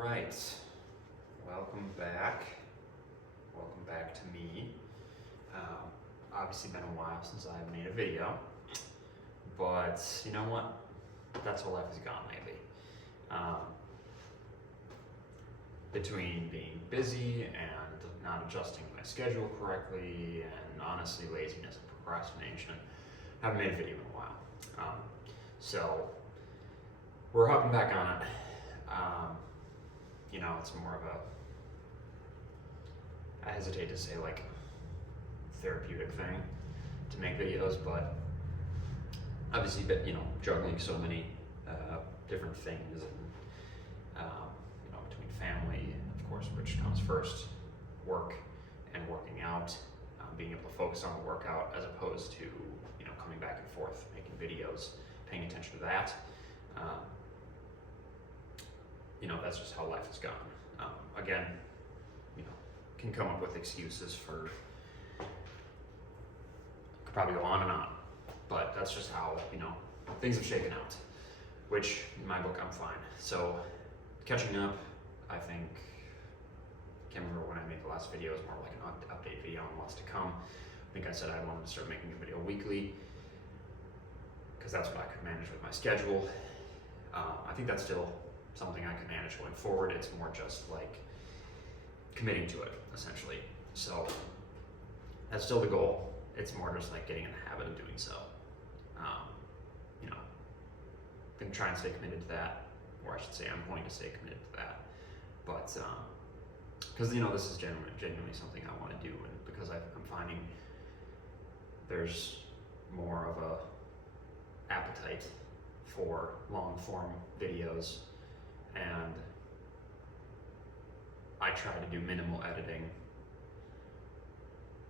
right, welcome back. Welcome back to me. Obviously been a while since I've made a video, but you know what? That's how life has gone lately. Between being busy and not adjusting my schedule correctly, and honestly laziness and procrastination, I haven't made a video in a while. So we're hopping back on it. It's more of I hesitate to say like therapeutic thing to make videos, but obviously, juggling so many different things, and between family, of course, which comes first, work and working out, being able to focus on the workout as opposed to coming back and forth, making videos, paying attention to that. That's just how life has gone. Again, can come up with excuses for, could probably go on and on, but that's just how, things have shaken out, which in my book, I'm fine. So catching up, I think, can't remember when I made the last video, it was more like an update video on what's to come. I think I said I wanted to start making a video weekly, because that's what I could manage with my schedule. I think that's still something I can manage going forward. It's more just like committing to it, essentially. So that's still the goal. It's more just like getting in the habit of doing so. I'm gonna try and stay committed to that, or I should say I'm going to stay committed to that. But because this is genuinely something I want to do, and because I'm finding there's more of a appetite for long form videos, and I try to do minimal editing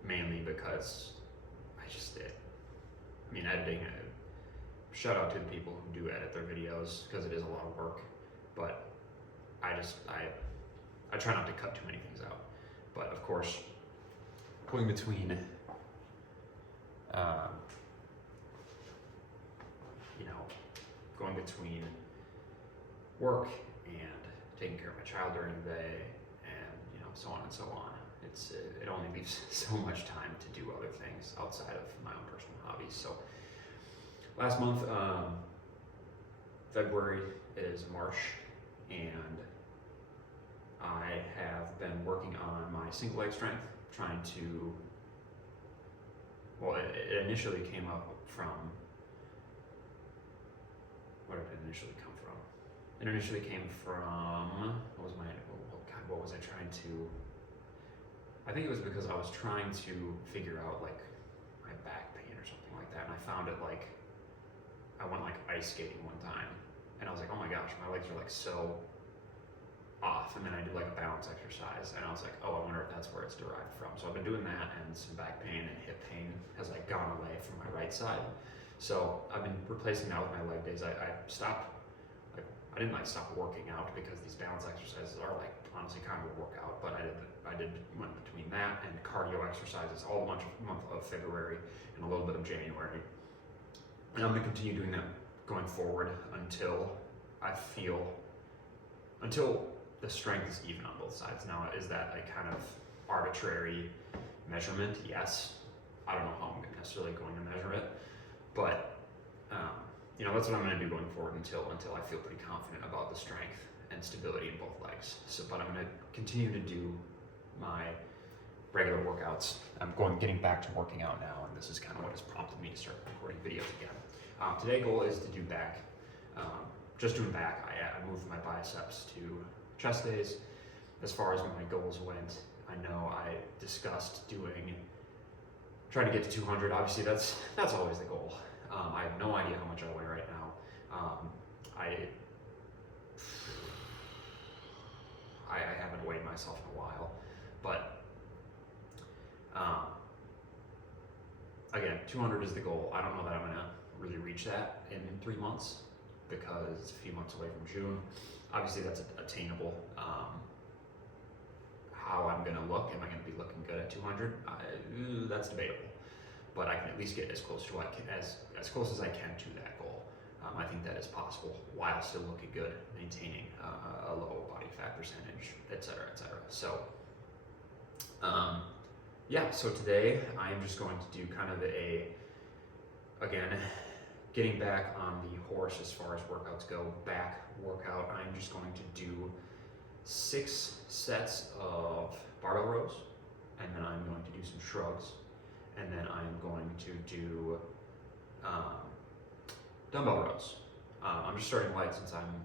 mainly because editing, shout out to the people who do edit their videos, because it is a lot of work, but I try not to cut too many things out. But of course, going between work and taking care of my child during the day, and so on and so on, it only leaves so much time to do other things outside of my own personal hobbies. So last month, February is March, and I have been working on my single leg strength, it initially came up from, where did it initially come from? It initially came from, what was I trying to, I think it was because I was trying to figure out like my back pain or something like that, and I found it like, I went like ice skating one time, and I was like, oh my gosh, my legs are like so off, and then I did like a balance exercise, and I was like, oh, I wonder if that's where it's derived from. So I've been doing that, and some back pain and hip pain has like gone away from my right side. So I've been replacing that with my leg days. I stopped, I didn't like stop working out, because these balance exercises are like honestly kind of a workout, but I went between that and cardio exercises all month of February and a little bit of January. And I'm gonna continue doing that going forward until the strength is even on both sides. Now, is that a kind of arbitrary measurement? Yes. I don't know how I'm necessarily going to measure it, but that's what I'm going to do going forward until I feel pretty confident about the strength and stability in both legs. But I'm going to continue to do my regular workouts. Getting back to working out now, and this is kind of what has prompted me to start recording videos again. Today's goal is to do back. Just doing back, I moved my biceps to chest days. As far as my goals went, I know I discussed trying to get to 200. Obviously, that's always the goal. I have no idea how much I weigh right now. I haven't weighed myself in a while, but again, 200 is the goal. I don't know that I'm gonna really reach that in 3 months, because it's a few months away from June. Obviously, that's attainable. How I'm gonna look, am I gonna be looking good at 200? That's debatable, but I can at least get as close as I can to that goal. I think that is possible while still looking good, maintaining a low body fat percentage, etc., etc. So, yeah, so today I am just going to do kind of again, getting back on the horse as far as workouts go, back workout. I'm just going to do 6 sets of barbell rows, and then I'm going to do some shrugs, and then I'm going to do dumbbell rows. I'm just starting light since I'm,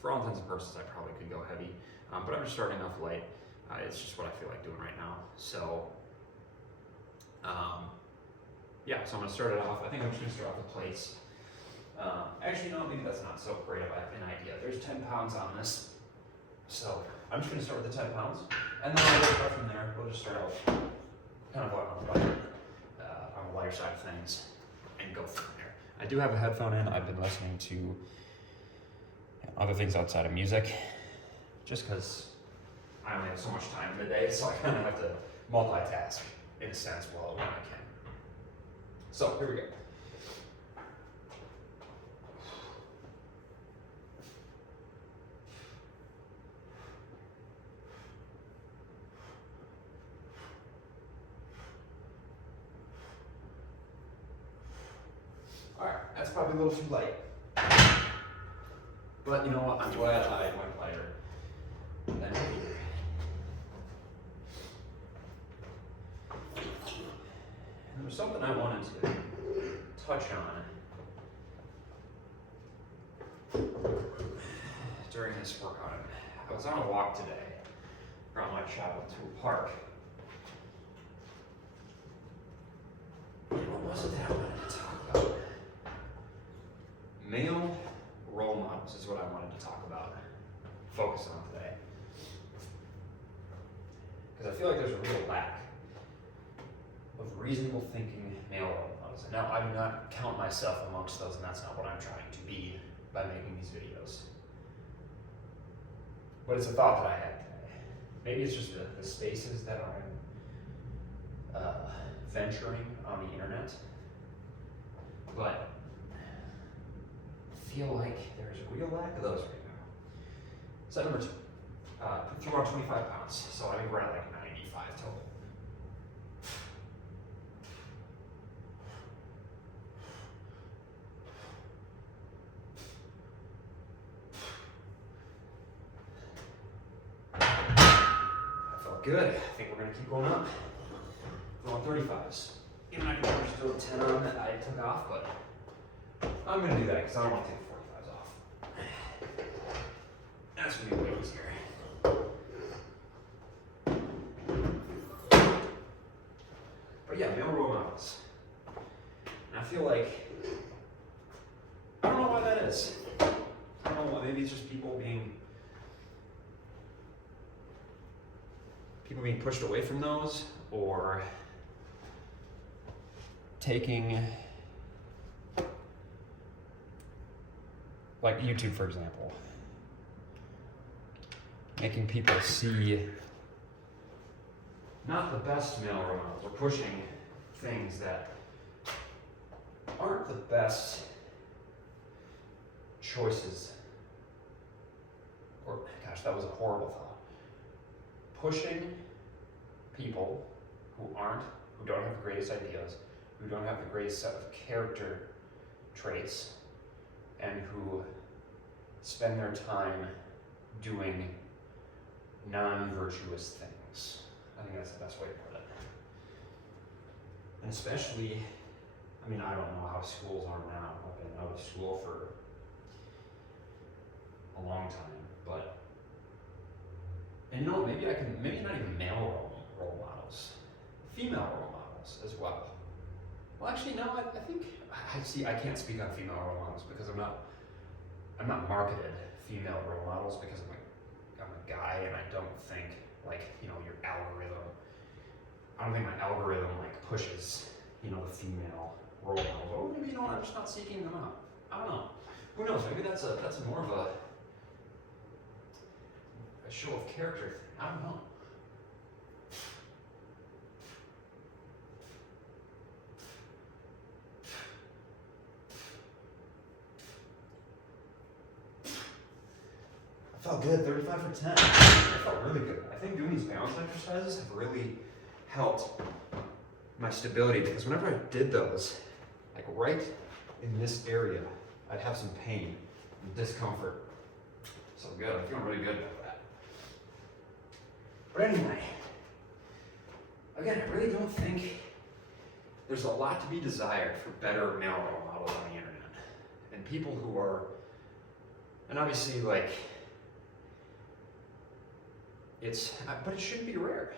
for all intents and purposes, I probably could go heavy, but I'm just starting off light. It's just what I feel like doing right now. So, yeah, so I'm going to start it off. I think I'm just going to start off with plates. Actually, no, maybe that's not so great of an idea. There's 10 pounds on this. So I'm just going to start with the 10 pounds, and then I'll go from there. We'll just start out kind of on the lighter side of things and go from there. I do have a headphone in. I've been listening to other things outside of music, just because I only have so much time in the day, so I kind of have to multitask in a sense when I can. So here we go. Alright, that's probably a little too light. But you know what, I'm glad I went lighter than heavier. And there's something I wanted to touch on during this workout. I was on a walk today, brought my child to a park. What was it that I wanted to talk about? Male role models is what I wanted to talk about, focus on today. Because I feel like there's a real lack of reasonable thinking male role models. Now, I do not count myself amongst those, and that's not what I'm trying to be by making these videos. But it's a thought that I had today. Maybe it's just the spaces that I'm venturing on the internet, but I feel like there's a real lack of those right now. Set number 2, put through on 25 pounds. So I think we're at like 95 total. That felt good. I think we're gonna keep going up. We're on 35s. Even I can just throw a 10 on that I took off, but I'm gonna do that because I don't want to take the 45s off. That's gonna be way easier. But yeah, male role models. And I feel like, I don't know why that is. I don't know why, maybe it's just people being pushed away from those, or taking, like YouTube, for example, making people see not the best male role models, or pushing things that aren't the best choices. Or, gosh, that was a horrible thought. Pushing people who don't have the greatest ideas, who don't have the greatest set of character traits, and who spend their time doing non-virtuous things. I think that's the best way to put it. And especially, I mean, I don't know how schools are now. I've been out of school for a long time, but, and you know, maybe not even male role models, female role models as well. Well, actually, no, I think, I can't speak on female role models because I'm not marketed female role models because I'm a guy, and I don't think, like, your algorithm, I don't think my algorithm, like, pushes, the female role models. Or maybe, I'm just not seeking them out. I don't know. Who knows? Maybe that's more of a show of character thing. I don't know. felt good, 35 for 10. I felt really good. I think doing these balance exercises have really helped my stability, because whenever I did those, like right in this area, I'd have some pain and discomfort. So good, I'm feeling really good about that. But anyway, again, I really don't think there's a lot to be desired for better male role models on the internet. And people who are, and obviously like, but it shouldn't be rare.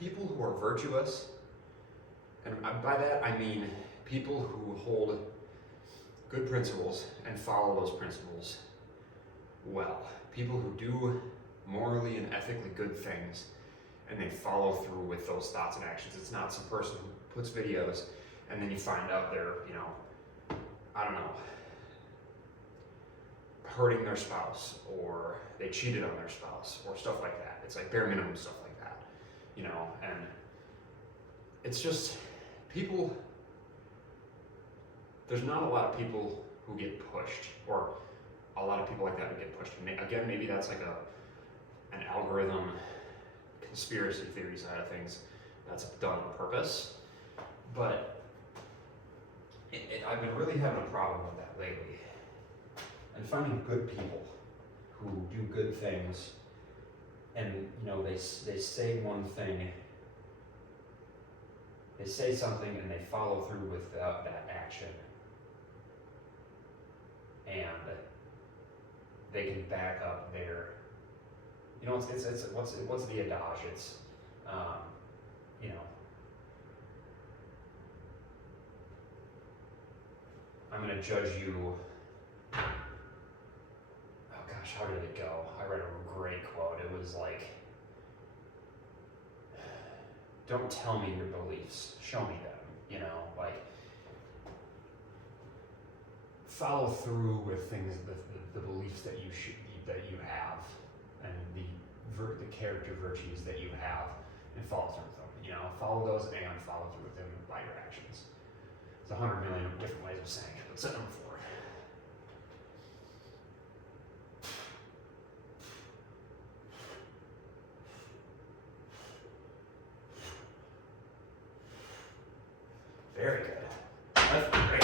People who are virtuous, and by that I mean people who hold good principles and follow those principles well. People who do morally and ethically good things and they follow through with those thoughts and actions. It's not some person who puts videos and then you find out they're, I don't know, hurting their spouse, or they cheated on their spouse, or stuff like that. It's like bare minimum stuff like that, and it's just people, there's not a lot of people who get pushed, or a lot of people like that who get pushed. Again, maybe that's like an algorithm conspiracy theory side of things that's done on purpose, but I've been really having a problem with that lately. And finding good people who do good things, and they say one thing, they say something and they follow through with that action, and they can back up their, it's what's the adage? It's I'm gonna judge you. How did it go? I read a great quote. It was like, don't tell me your beliefs, show me them, like, follow through with things, the beliefs that you have, and the character virtues that you have, and follow through with them, follow those and follow through with them by your actions. It's 100 million different ways of saying it, but set number 4. Very good. That's great.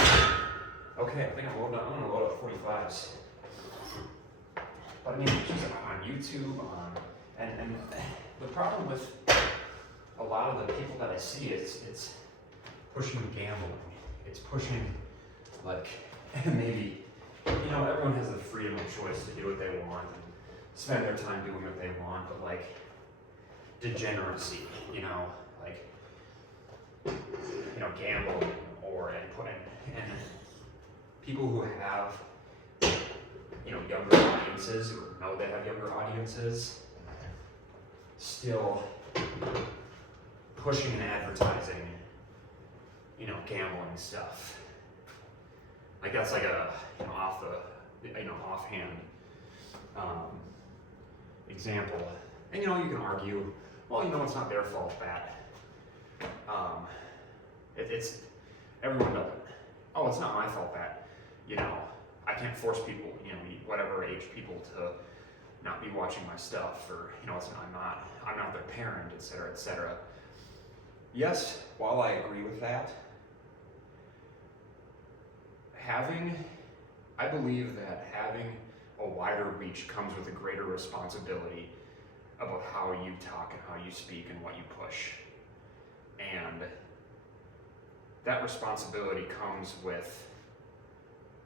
Okay, I think I'm gonna load up 45s. But I mean, just on YouTube, and the problem with a lot of the people that I see is it's pushing gambling. It's pushing, like, maybe, everyone has the freedom of choice to do what they want and spend their time doing what they want, but like degeneracy, like, gambling, and people who have, younger audiences, or know they have younger audiences, still pushing and advertising, gambling stuff. Like that's like a, offhand example. And you can argue, well, it's not their fault that it's everyone does it. Oh, it's not my fault that, I can't force people, whatever age people to not be watching my stuff, or, I'm not their parent, etc., etc. Yes, while I agree with that, I believe that having a wider reach comes with a greater responsibility about how you talk and how you speak and what you push. And that responsibility comes with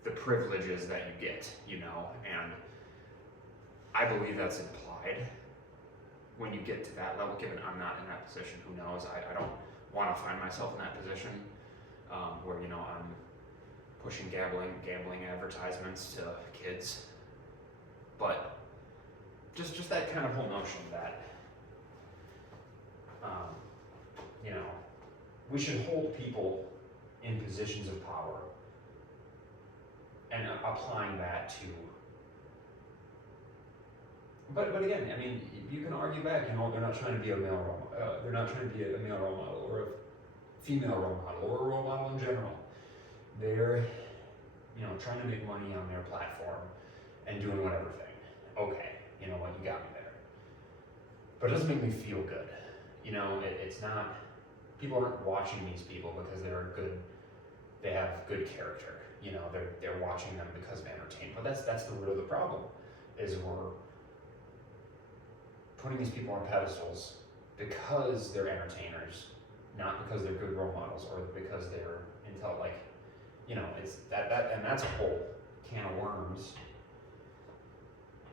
the privileges that you get, and I believe that's implied when you get to that level, given I'm not in that position. Who knows? I don't want to find myself in that position where, I'm pushing gambling advertisements to kids. But just that kind of whole notion that, we should hold people in positions of power and applying that to, but again, I mean, you can argue back, they're not trying to be a male role model, they're not trying to be a male role model or a female role model or a role model in general. They're, trying to make money on their platform and doing whatever thing. Okay, You know what, you got me there. But it doesn't make me feel good. You know, it's not, people aren't watching these people because they have good character. You know, they're watching them because of entertainment. But that's the root of the problem, is we're putting these people on pedestals because they're entertainers, not because they're good role models or because they're like, you know, it's and that's a whole can of worms.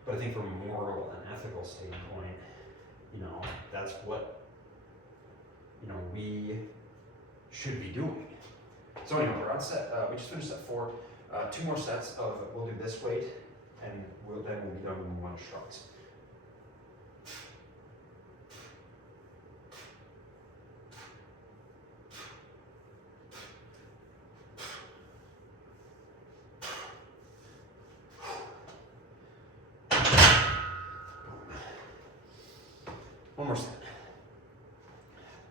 But I think from a moral and ethical standpoint, you know, that's what, you know, we should be doing. So anyway, we're on set, we just finished set 4. 2 more sets of, we'll do this weight, and then we'll be done with 1 shrugs. One more set.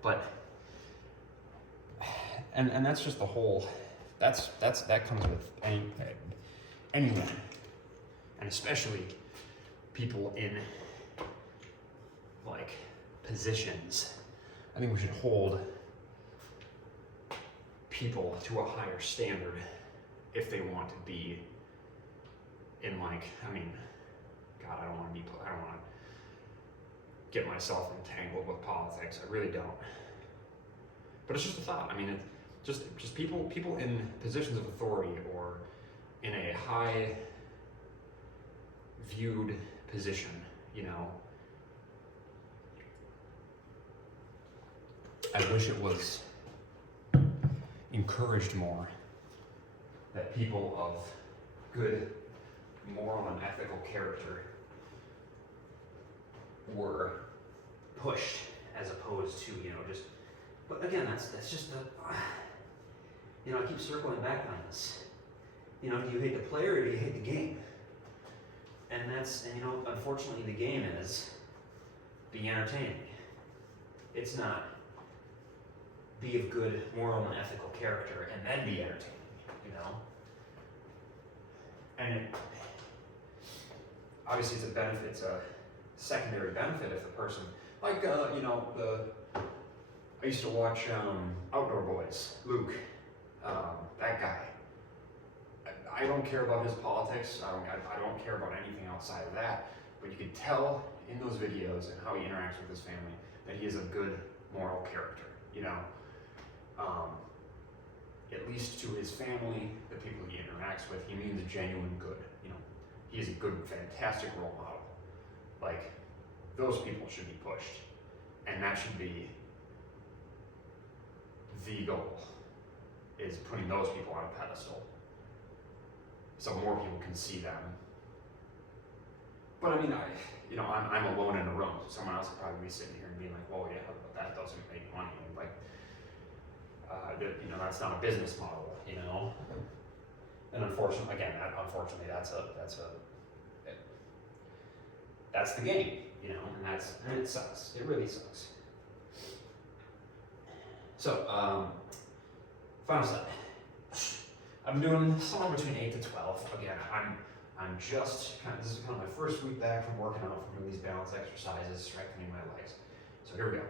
But, and that's just the whole, that comes with anyone, and especially people in like positions. I think we should hold people to a higher standard if they want to be in, like, I mean, God, I don't want to get myself entangled with politics. I really don't. But it's just a thought. I mean, it's just people in positions of authority or in a high viewed position, you know. I wish it was encouraged more that people of good moral and ethical character were pushed, as opposed to, you know, just, but again, that's just the, you know, I keep circling back on this. You know, do you hate the player or do you hate the game? And you know, unfortunately the game is be entertaining. It's not be of good moral and ethical character and then be entertaining, you know? And obviously it's a secondary benefit if the person, like, you know, I used to watch Outdoor Boys, Luke, that guy. I don't care about his politics, I don't care about anything outside of that, but you could tell in those videos and how he interacts with his family that he is a good moral character, you know? At least to his family, the people he interacts with, he means genuine good, you know? He is a good, fantastic role model. Like, those people should be pushed, and that should be the goal, is putting those people on a pedestal so more people can see them. But I mean, I'm alone in a room, so someone else would probably be sitting here and being like, well, yeah, but that doesn't make money. Like, you know, that's not a business model, you know? And unfortunately, that's the game, you know, and it sucks. It really sucks. So, final set. I'm doing somewhere between 8 to 12. Again, I'm just this is kind of my first week back from working out, from doing these balance exercises, strengthening my legs. So here we go.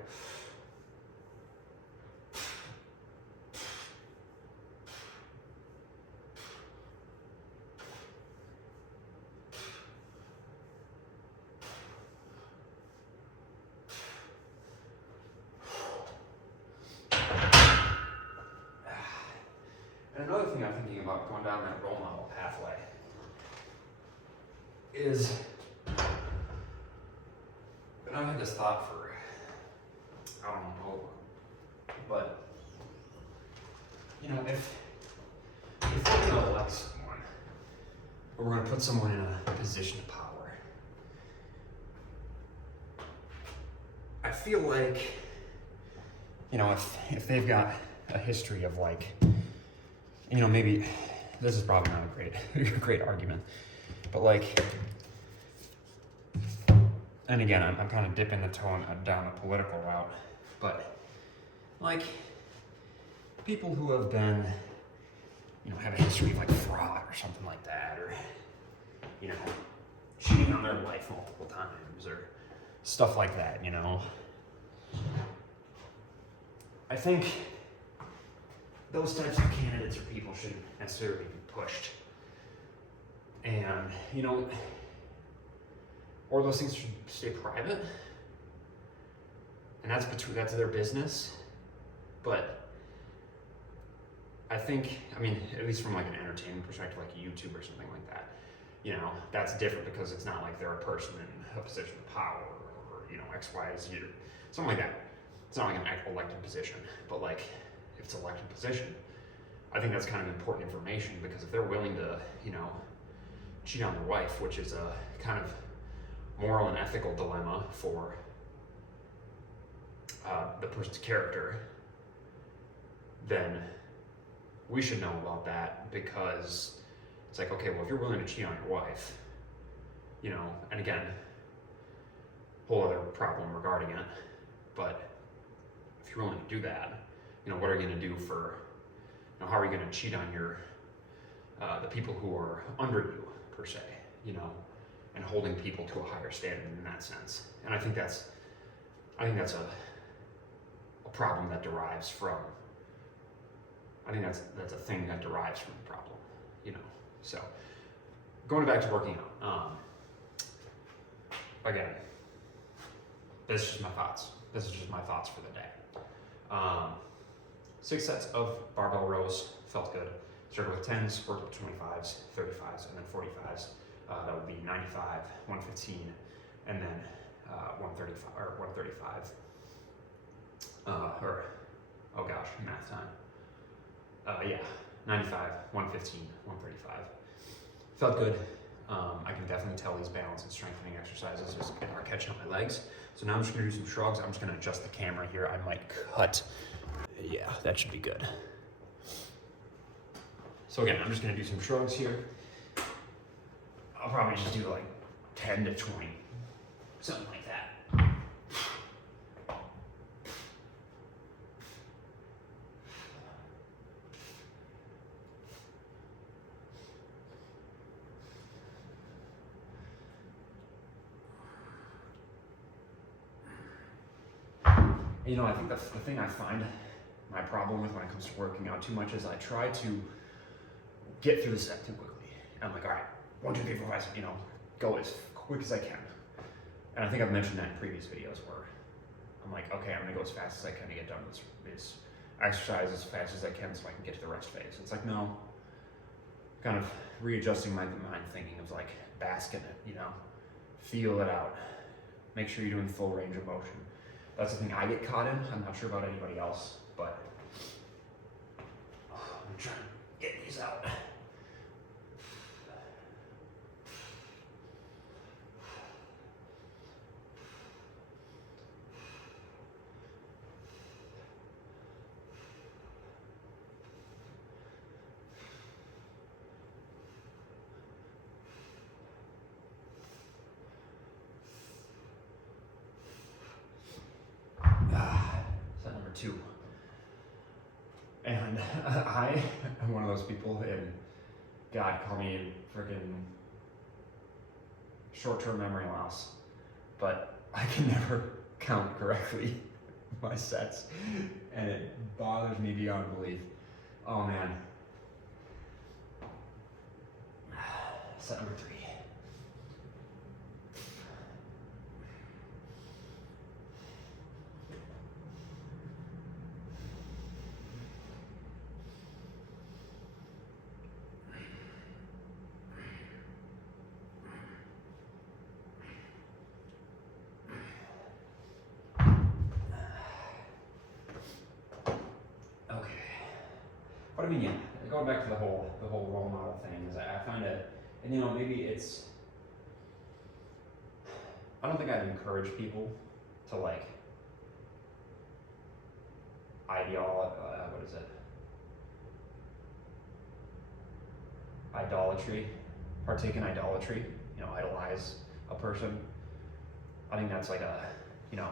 And another thing I'm thinking about going down that role model pathway is, and I've had this thought for, I don't know how long, but, you know, if we're going to elect someone, or we're going to put someone in a position of power, I feel like, you know, if they've got a history of, like, you know, maybe this is probably not a great argument, but like, and again, I'm kind of dipping the toe down the political route, but like, people who have been, you know, have a history of like fraud or something like that, or, you know, cheating on their wife multiple times or stuff like that, you know. I think those types of candidates or people shouldn't necessarily be pushed. And, you know, or those things should stay private. And that's their business. But I think, I mean, at least from like an entertainment perspective, like YouTube or something like that, you know, that's different because it's not like they're a person in a position of power or you know, X, Y, Z, or something like that. It's not like an actual elected position, but like if it's an elected position, I think that's kind of important information because if they're willing to, you know, cheat on their wife, which is a kind of moral and ethical dilemma for the person's character, then we should know about that because it's like, okay, well, if you're willing to cheat on your wife, you know, and again, whole other problem regarding it, but if you're willing to do that, you know, what are you going to do for, you know, how are you going to cheat on your, the people who are under you, per se, you know, and holding people to a higher standard in that sense. And I think that's a problem that derives from, I think that's a thing that derives from the problem, you know. So going back to working out, again, this is just my thoughts. This is just my thoughts for the day. 6 sets of barbell rows felt good. Started with 10s, worked with 25s, 35s, and then 45s. That would be 95, 115, and then 135 or 135. Oh gosh, math time. Yeah, 95, 115, 135. Felt good. I can definitely tell these balance and strengthening exercises are catching up my legs. So now I'm just gonna do some shrugs. I'm just gonna adjust the camera here. I might cut. Yeah, that should be good. So again, I'm just gonna do some shrugs here. I'll probably just do like 10 to 20, something like that. You know, I think that's the thing I find my problem with when it comes to working out too much is I try to get through the set too quickly. And I'm like, all right, 1, 2, 3, 4, 5, you know, go as quick as I can. And I think I've mentioned that in previous videos where I'm like, okay, I'm gonna go as fast as I can to get done with this exercise as fast as I can so I can get to the rest phase. It's like, no, kind of readjusting my mind, thinking of like, bask in it, you know, feel it out. Make sure you're doing full range of motion. That's the thing I get caught in. I'm not sure about anybody else, but I'm trying to get these out. Set number 2. And I am one of those people, and God, call me freaking short-term memory loss, but I can never count correctly my sets, and it bothers me beyond belief. Oh man. Set number 3. But I mean, yeah, going back to the whole role model thing, is I find it, and you know, maybe it's, I don't think I'd encourage people to like, partake in idolatry, you know, idolize a person. I think that's like a, you know,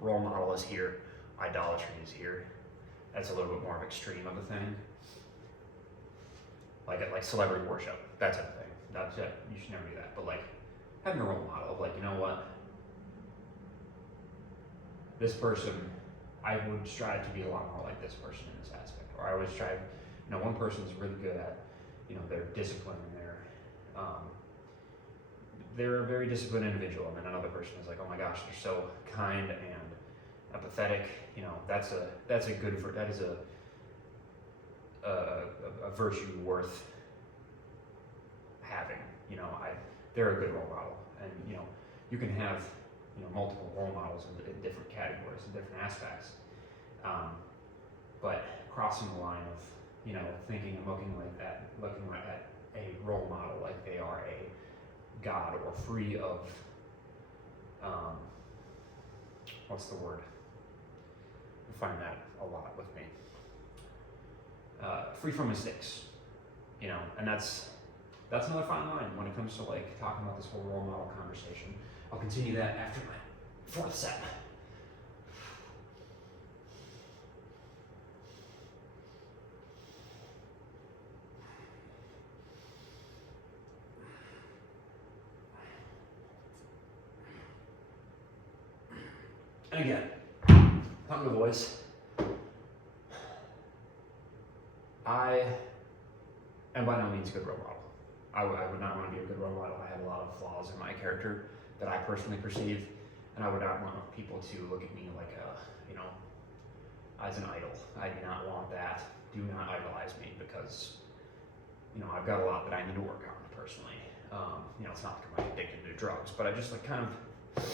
role model is here, idolatry is here. That's a little bit more of extreme of a thing. Like celebrity worship, that type of thing. That's it. You should never do that. But like having a role model of like, you know what, this person, I would strive to be a lot more like this person in this aspect, or I would strive, one person is really good at, their discipline and they're a very disciplined individual, and then another person is like, oh my gosh, they're so kind and empathetic. That is a virtue worth having. They're a good role model, and you can have multiple role models in different categories and different aspects, but crossing the line of thinking and looking at a role model like they are a god or free of what's the word? I find that a lot with me. Free from mistakes, and that's another fine line when it comes to like talking about this whole role model conversation. I'll continue that after my fourth set. And again, tongue to voice. I am by no means a good role model. I would not want to be a good role model. I have a lot of flaws in my character that I personally perceive, and I would not want people to look at me like as an idol. I do not want that. Do not idolize me, because I've got a lot that I need to work on personally. It's not like I'm addicted to drugs, but I just like kind of.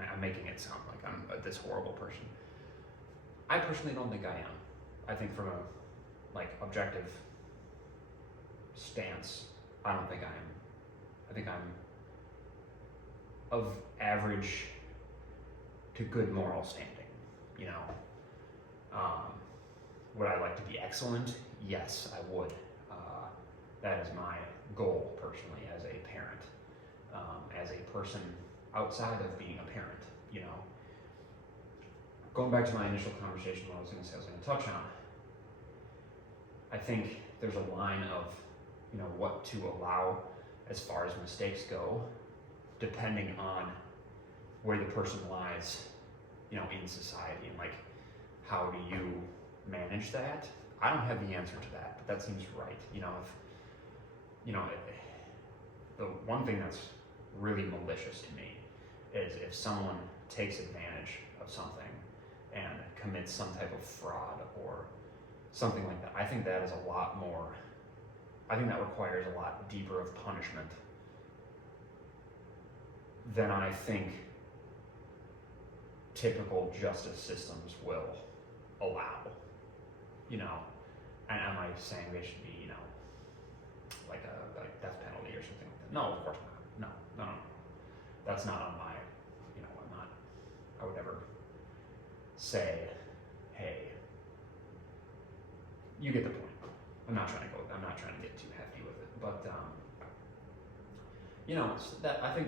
I'm making it sound like I'm this horrible person. I personally don't think I am. I think from a objective stance, I don't think I am. I think I'm of average to good moral standing. Would I like to be excellent? Yes, I would. That is my goal personally as a parent, as a person outside of being a parent. Going back to my initial conversation, what I was going to touch on, I think there's a line of what to allow as far as mistakes go, depending on where the person lies in society, and how do you manage that. I don't have the answer to that, but that seems right. The one thing that's really malicious to me is if someone takes advantage of something and commits some type of fraud or something like that. I think that is a lot more, I think that requires a lot deeper of punishment than I think typical justice systems will allow. And am I saying they should be, like a death penalty or something like that? No, of course not. No. That's not on my, I would never say, hey, you get the point. I'm not trying to get too hefty with it, but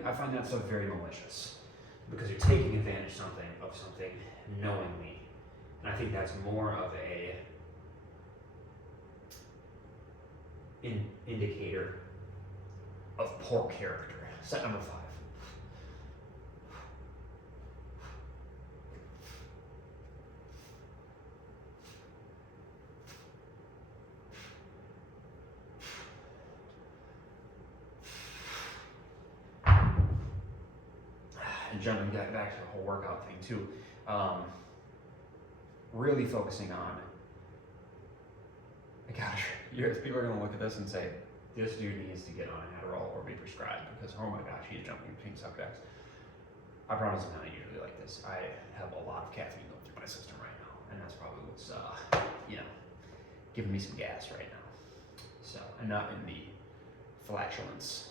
I find that stuff very malicious, because you're taking advantage of something knowingly, and I think that's more of a indicator of poor character. Set number 5. And jumping back to the whole workout thing too, really focusing on, gosh, people are going to look at this and say, this dude needs to get on an Adderall or be prescribed, because oh my gosh, he's jumping between subjects. I promise I'm not usually like this. I have a lot of caffeine going through my system right now, and that's probably what's giving me some gas right now. So, and not in the flatulence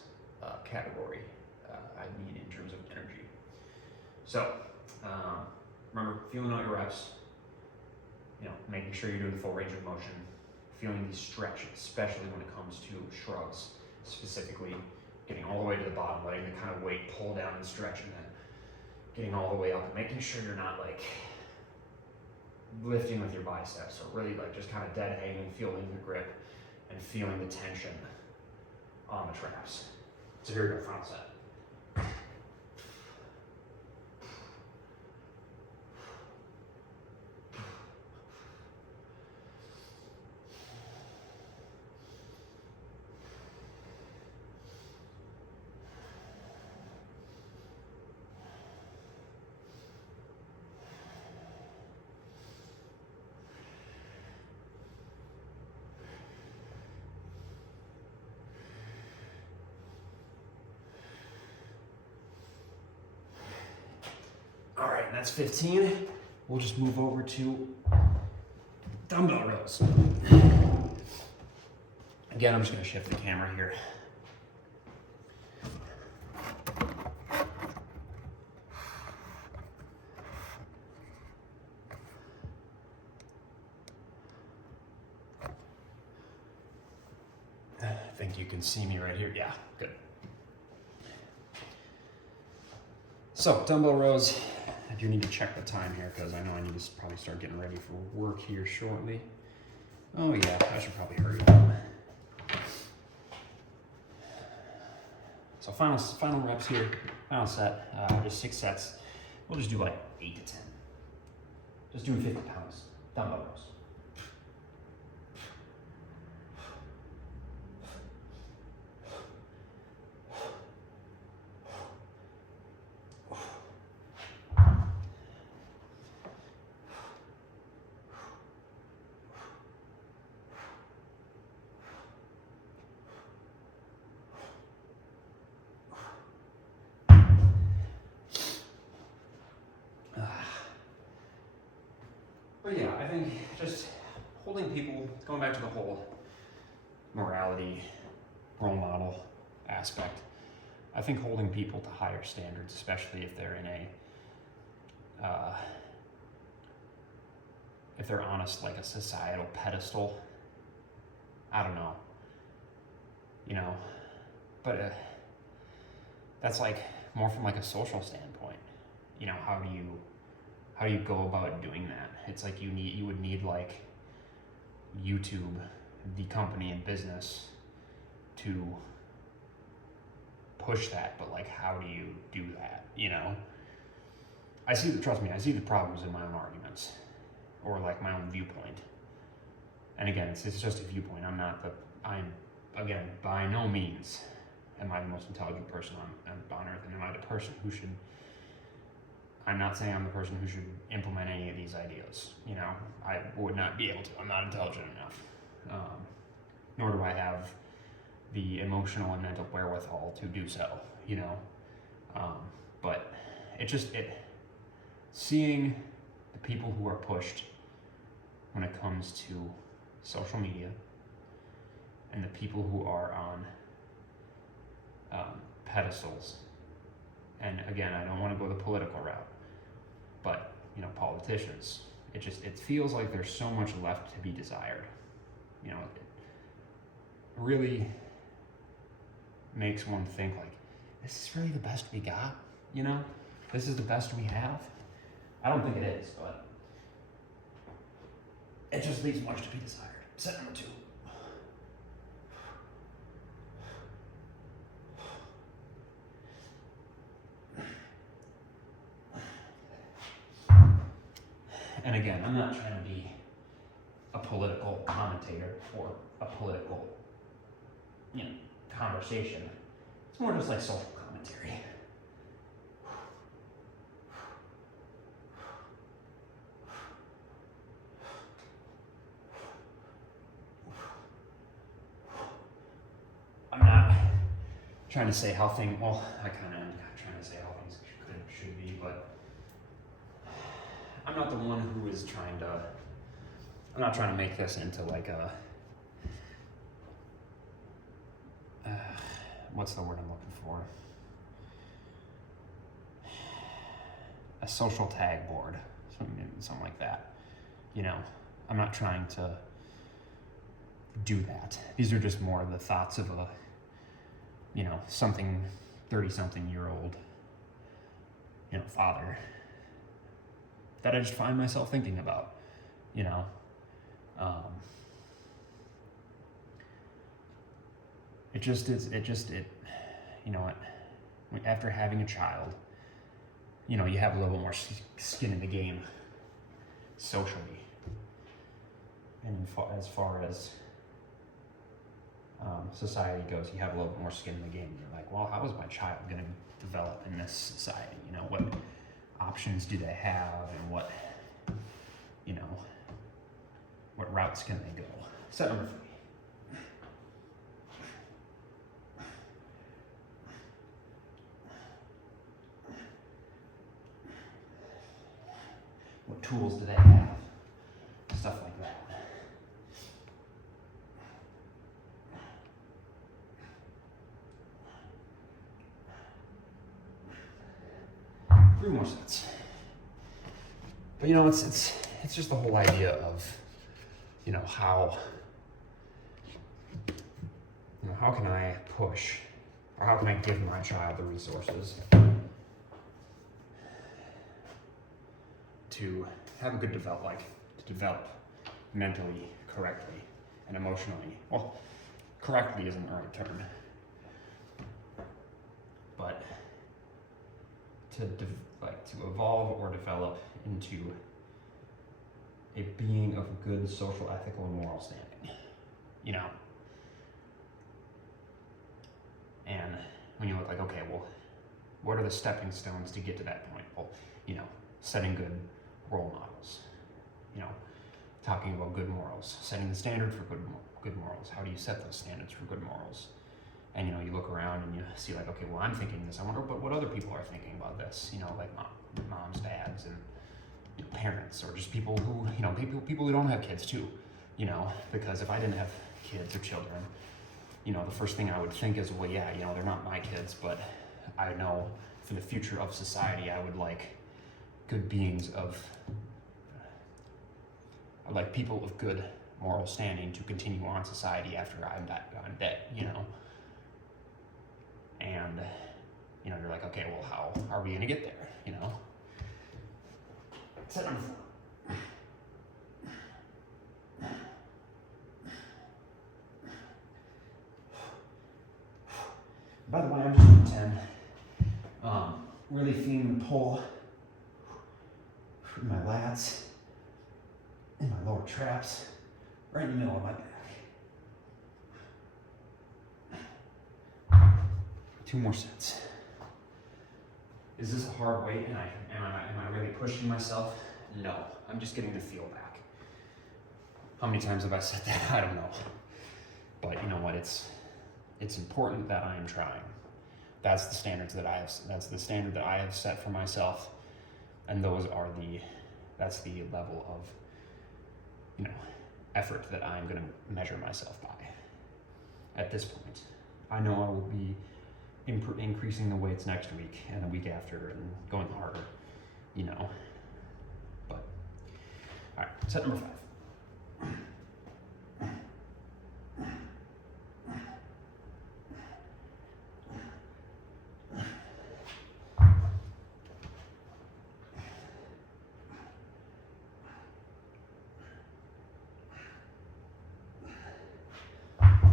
category I mean in terms of energy. So, remember, feeling out your reps, making sure you're doing the full range of motion, feeling these stretch, especially when it comes to shrugs, specifically getting all the way to the bottom, letting the kind of weight pull down and stretch, and then getting all the way up, and making sure you're not lifting with your biceps, or really just kind of dead hanging, feeling the grip and feeling the tension on the traps. So here we go, final set. All right, and that's 15. We'll just move over to dumbbell rows. Again, I'm just gonna shift the camera here. I think you can see me right here. Yeah, good. So, dumbbell rows. I do need to check the time here because I know I need to probably start getting ready for work here shortly. Oh yeah, I should probably hurry up. So final reps here, final set, just 6 sets. We'll just do like 8 to 10. Just doing 50 pounds, dumbbell rows. But yeah, I think just holding people, going back to the whole morality, role model aspect, I think holding people to higher standards, especially if they're in if they're on a societal pedestal, I don't know, but that's like more from like a social standpoint, how do you go about doing that? It's like you would need like YouTube, the company and business, to push that, but like how do you do that? Trust me, I see the problems in my own arguments or like my own viewpoint. And again, it's just a viewpoint. I'm again, by no means am I the most intelligent person on earth, and am I the person who should, I'm not saying I'm the person who should implement any of these ideas. I would not be able to. I'm not intelligent enough. Nor do I have the emotional and mental wherewithal to do so, but seeing the people who are pushed when it comes to social media and the people who are on pedestals, and again, I don't want to go the political route, but politicians, it feels like there's so much left to be desired. It really makes one think like, this is really the best we got? This is the best we have? I don't think it is, but it just leaves much to be desired. Set number 2. And again, I'm not trying to be a political commentator or a political, conversation. It's more just like social commentary. I'm not trying to say how things, well, I kind of am trying to say how things should be, but I'm not the one who is I'm not trying to make this into like what's the word I'm looking for? A social tag board, something like that. I'm not trying to do that. These are just more the thoughts of a, 30-something year old, father that I just find myself thinking about, you know what, after having a child, you know, you have a little bit more skin in the game socially. And as far as society goes, you have a little bit more skin in the game. You're like, well, how is my child going to develop in this society? You know, what options do they have, and what, you know, what routes can they go? Set number 3. What tools do they have? Stuff like that. Three more sets. But you know, it's just the whole idea of, you know, how can I push, or how can I give my child the resources to have a good develop mentally correctly and emotionally. Well, correctly isn't the right term, but to evolve or develop into a being of good social, ethical, and moral standing. You know, and when you look like, okay, well, what are the stepping stones to get to that point? Well, you know, setting good role models, you know, talking about good morals, setting the standard for good morals. How do you set those standards for good morals? And you know, you look around and you see like, okay, well, I'm thinking this. I wonder what other people are thinking about this. You know, like moms, dads, and you know, parents, or just people who, you know, people who don't have kids too. You know, because if I didn't have kids or children, you know, the first thing I would think is, well, yeah, you know, they're not my kids, but I know for the future of society, I would like good beings I'd like people of good moral standing to continue on society after I'm dead, you know. And, you know, you're like, okay, well, how are we gonna get there, you know? Set number 4. By the way, I'm just doing 10. Really feeling the pull in my lats, in my lower traps, right in the middle of my back. 2 more sets. Is this a hard weight and am I really pushing myself? No, I'm just getting the feel back. How many times have I said that? I don't know. But you know what, it's important that I am trying. That's the standard that I have set for myself, and that's the level of, you know, effort that I'm going to measure myself by. At this point, I know I will be increasing the weights next week and the week after, and going harder, you know. But all right, set number 5.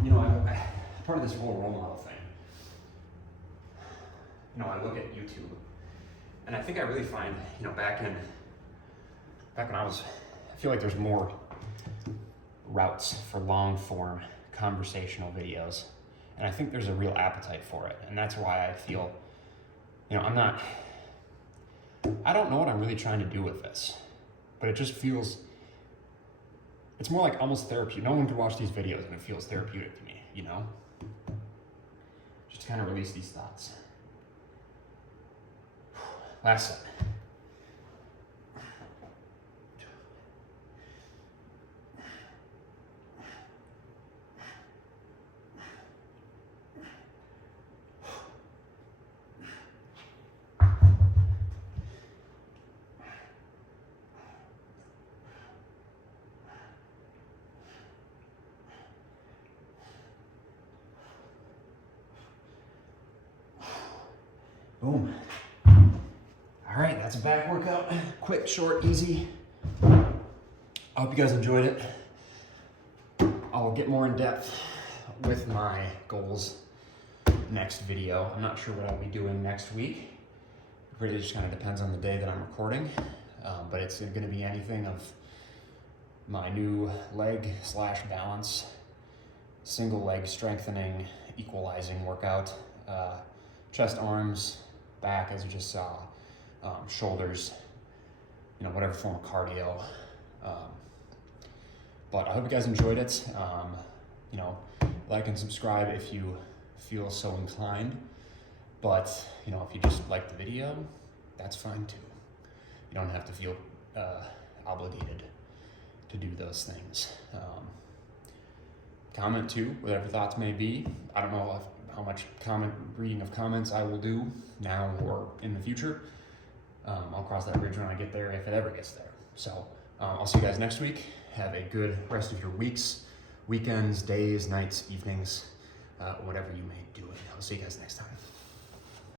You know, part of this whole role model thing, you know, I look at YouTube, and I think I really find, you know, back when I feel like there's more routes for long form conversational videos, and I think there's a real appetite for it, and that's why I feel, you know, I don't know what I'm really trying to do with this, but it just feels, it's more like almost therapeutic. No one can watch these videos and it feels therapeutic to me, you know? Just to kind of release these thoughts. Last set. Boom. All right, that's a back workout. Quick, short, easy. I hope you guys enjoyed it. I'll get more in depth with my goals next video. I'm not sure what I'll be doing next week. It really just kind of depends on the day that I'm recording, but it's going to be anything of my new leg / balance, single leg strengthening, equalizing workout, chest, arms, back, as you just saw, shoulders, whatever form of cardio. But I hope you guys enjoyed it. Like and subscribe if you feel so inclined. But, if you just like the video, that's fine too. You don't have to feel obligated to do those things. Comment too, whatever thoughts may be. I don't know how much reading of comments I will do now or in the future. I'll cross that bridge when I get there, if it ever gets there. So I'll see you guys next week. Have a good rest of your weeks, weekends, days, nights, evenings, whatever you may be doing. I'll see you guys next time.